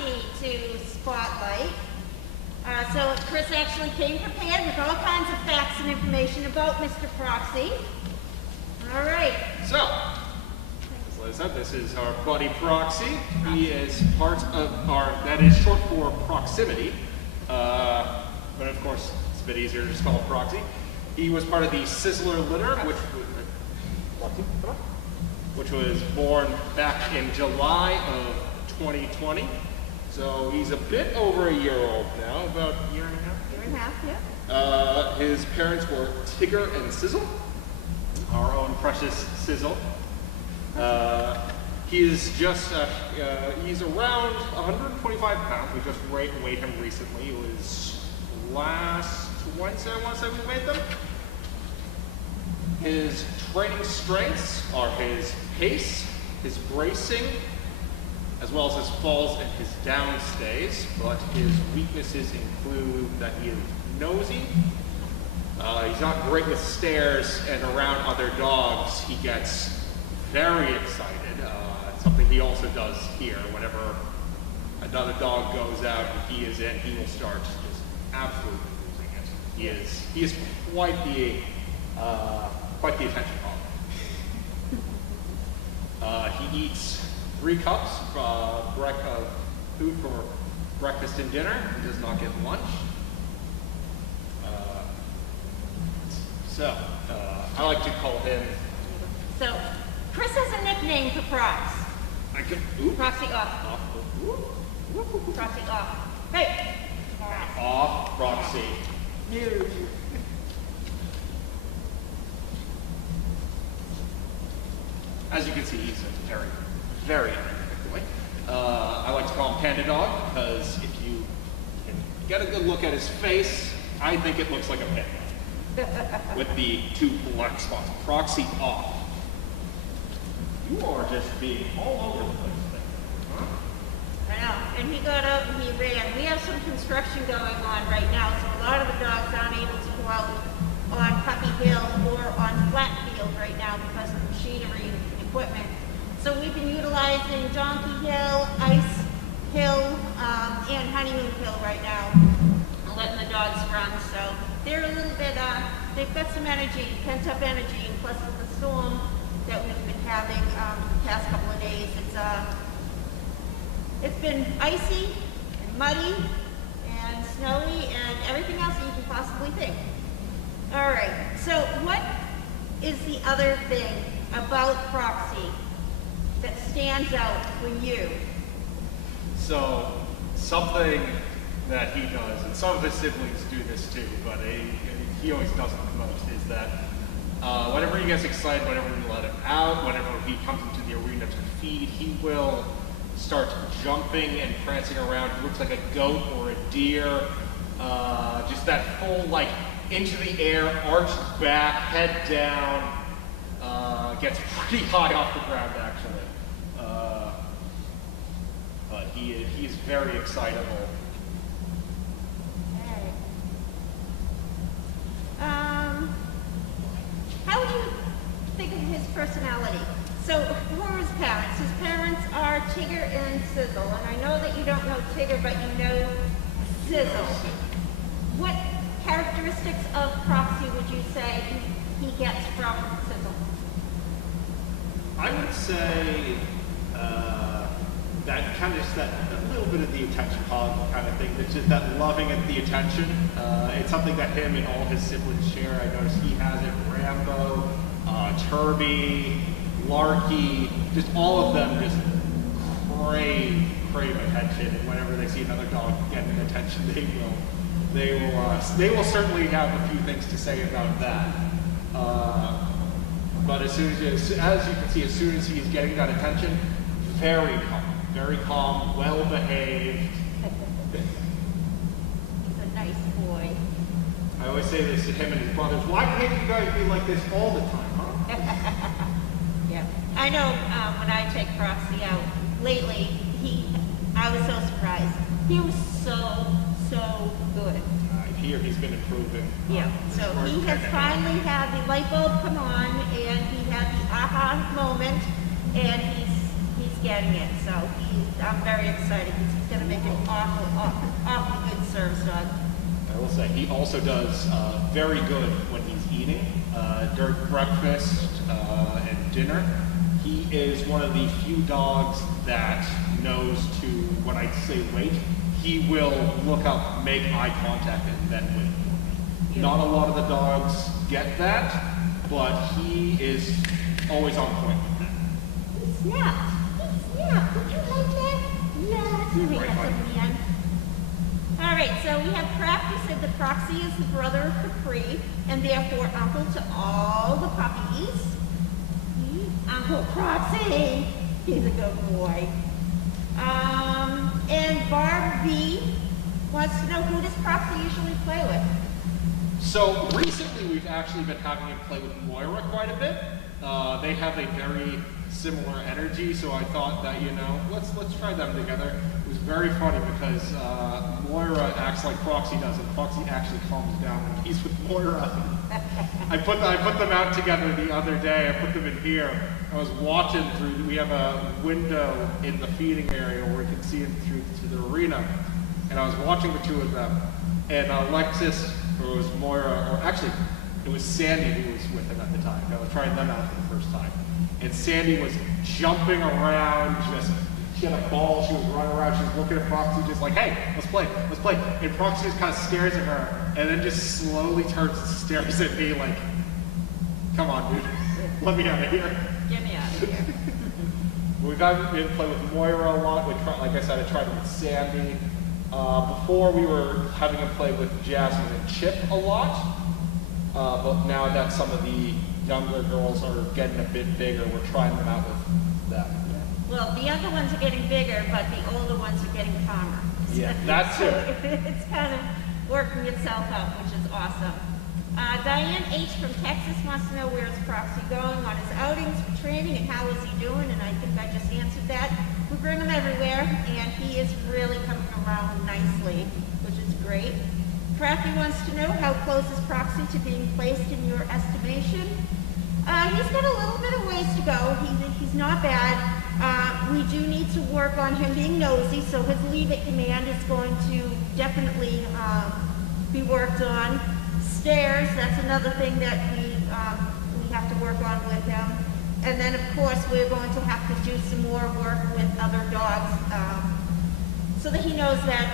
Proxy to spotlight. So Chris actually came prepared with all kinds of facts and information about Mr. Proxy. All right. So, as Liz said, this is our buddy Proxy. He is part of our, that is short for proximity, but of course it's a bit easier to just call it Proxy. He was part of the Sizzler litter, which was born back in July of 2020. So he's a bit over a year old now, about a year and a half. Year and a half, yeah. His parents were Tigger and Sizzle, our own precious Sizzle. He is just, he's around 125 pounds. We just weighed him recently. It was last Wednesday, I want to say we weighed them. His training strengths are his pace, his bracing, as well as his falls and his downstays, but his weaknesses include that he is nosy. He's not great with stairs, and around other dogs he gets very excited. Something he also does here. Whenever another dog goes out and he is in, he will start just absolutely losing it. He is quite the attention hog. He eats 3 cups of food for breakfast and dinner. He does not get lunch. I like to call him. So, Chris has a nickname for Prox. Proxy off. Proxy off. Hey! Off Proxy. No. As you can see, he's a very, very energetic boy. I like to call him Panda Dog because if you can get a good look at his face, I think it looks like a panda with the 2 black spots. Proxy off. You are just being all over the place today. Huh? I know. And he got out and he ran. We have some construction going on right now, so a lot of the dogs aren't able to go out on Puppy Hill or on Flatfield right now because of machinery and equipment. So we've been utilizing Donkey Hill, Ice Hill, and Honeymoon Hill right now, letting the dogs run. So they're a little bit, they've got some energy, pent-up energy, and plus with the storm that we've been having the past couple of days, it's been icy and muddy and snowy and everything else that you can possibly think. All right, so what is the other thing about Proxy that stands out for you? So, something that he does, and some of his siblings do this too, but he always does it the most, is that whenever he gets excited, whenever we let him out, whenever he comes into the arena to feed, he will start jumping and prancing around. He looks like a goat or a deer. Just that full, like, into the air, arched back, head down. Gets pretty high off the ground, actually. But he's very excitable. Okay. How would you think of his personality? So, who are his parents? His parents are Tigger and Sizzle, and I know that you don't know Tigger, but you know Sizzle. What characteristics of Proxy would you say he gets from Sizzle? I would say that kind of just that a little bit of the attention hog kind of thing. It's just that loving at the attention. It's something that him and all his siblings share. I noticed he has it. Rambo, Turby, Larky, just all of them just crave attention. And whenever they see another dog getting attention, they will certainly have a few things to say about that. But as you can see, as soon as he's getting that attention, very calm, well behaved. He's a nice boy. I always say this to him and his brothers, why can't you guys be like this all the time, huh? Yeah. I know when I take Proxy out lately, I was so surprised. He was so good. I hear he's been improving. Yeah, so he has finally had the light bulb come on, and he had the aha moment, and he's getting it. So I'm very excited because he's going to make an awful good service dog. I will say, he also does very good when he's eating. During breakfast and dinner, he is one of the few dogs that knows to, when I say wait, he will look up, make eye contact, and then wait for me. Yeah. Not a lot of the dogs get that, but he is always on point with that. He snapped. He snapped. Would you like that? Yeah, that's Right, buddy. man. All right, so we have Proxy said that Proxy is the brother of Capri and therefore uncle to all the puppies. Uncle Proxy, he's a good boy. And Barb B wants to know, who does Proxy usually play with? So recently we've actually been having him play with Moira quite a bit. They have a very similar energy, so I thought that, you know, let's try them together. It was very funny because Moira acts like Proxy does, and Proxy actually calms down when he's with Moira. I put them out together the other day. I put them in here. I was watching through, we have a window in the feeding area where we can see them through to the arena. And I was watching the two of them. And Alexis, or it was Moira, or actually, it was Sandy who was with him at the time. I was trying them out for the first time. And Sandy was jumping around, she had a ball, she was running around, she was looking at Proxy, just like, hey, let's play. And Proxy just kind of stares at her, and then just slowly turns and stares at me like, come on, dude, let me out of here. Get me out of here. We've been play with Moira a lot. Like I said, I tried it with Sandy. Before we were having him play with Jasmine and Chip a lot, but now that some of the younger girls are getting a bit bigger, we're trying them out with them. Well, the younger ones are getting bigger, but the older ones are getting calmer. Yeah, that's so it. It's kind of working itself out, which is awesome. Diane H. from Texas wants to know where is Proxy going on his outings for training and how is he doing, and I think I just answered that. We bring him everywhere, and he is really coming around nicely, which is great. Crafty wants to know how close is Proxy to being placed in your estimation. He's got a little bit of ways to go. He's not bad. We do need to work on him being nosy, so his leave at command is going to definitely be worked on. Stairs, that's another thing that we have to work on with him. And then, of course, we're going to have to do some more work with other dogs so that he knows that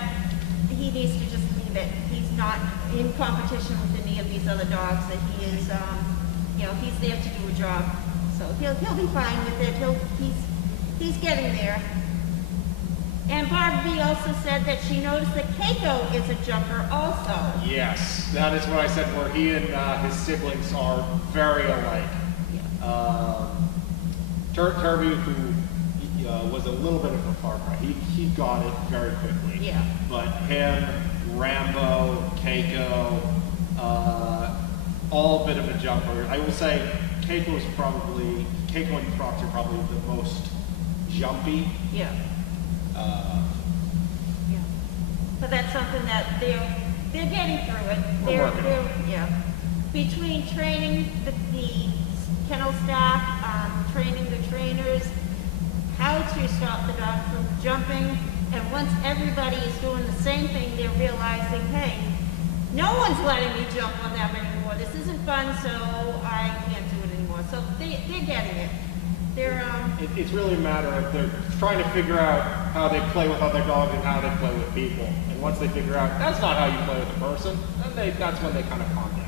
he needs to just leave it. He's not in competition with any of these other dogs, that he is, you know, he's there to do a job. So he'll be fine with it. He's getting there. And Barb B also said that she noticed that Keiko is a jumper also. Yes, that is what I said, where he and his siblings are very alike. Yeah. Turby, who was a little bit of a far cry, he got it very quickly. Yeah. But him, Rambo, Keiko, all a bit of a jumper. I will say Keiko and Proxy are probably the most jumpy. Yeah. Yeah. But that's something that they're getting through it. Yeah. Between training the kennel staff, training the trainers, how to stop the dog from jumping, and once everybody is doing the same thing, they're realizing, hey, no one's letting me jump on them anymore. This isn't fun, so I can't do it anymore. So they're getting it. It's really a matter of they're trying to figure out how they play with other dogs and how they play with people. And once they figure out that's not how you play with a person, then that's when they kind of calm down.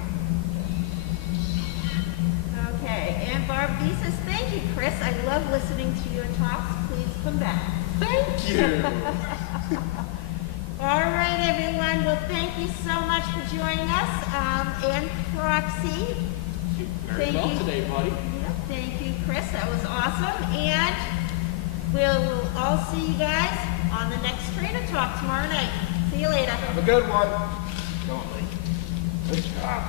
Okay, and Barb B says, thank you, Chris. I love listening to your talks. Please come back. Thank you. All right, everyone. Well, thank you so much for joining us. And Proxy. Very well today, buddy. Yeah, thank you, Chris. That was awesome. And we'll all see you guys on the next Trainer Talk tomorrow night. See you later. Have a good one. Go on, Lee. Good job.